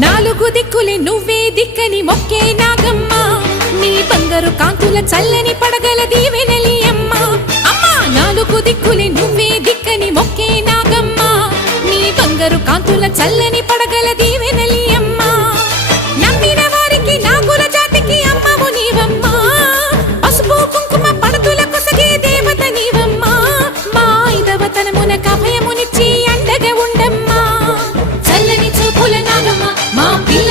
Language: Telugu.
నాలుగు దిక్కులే నువ్వే దిక్కని మొక్కే నాగమ్మ నీ బంగారు కాంతుల చల్లని పడగల దీవెనలి అమ్మ అమ్మా నాలుగు దిక్కులే నువ్వే దిక్కని మొక్కే నాగమ్మ నీ బంగారు కాంతుల చల్లని పడగల దీవెనలి అమ్మ నమ్మిన వారికి నాగుల జాతికి అమ్మవు నీవమ్మ పసుపు కుంకుమ పడతుల కొసగే దేవత నీవమ్మ మా ఐదవతనమునకు అభయమునిచ్చి అండగా ఉండమ్మా చల్లని చూపుల నాగమ్మ మా పిల్ల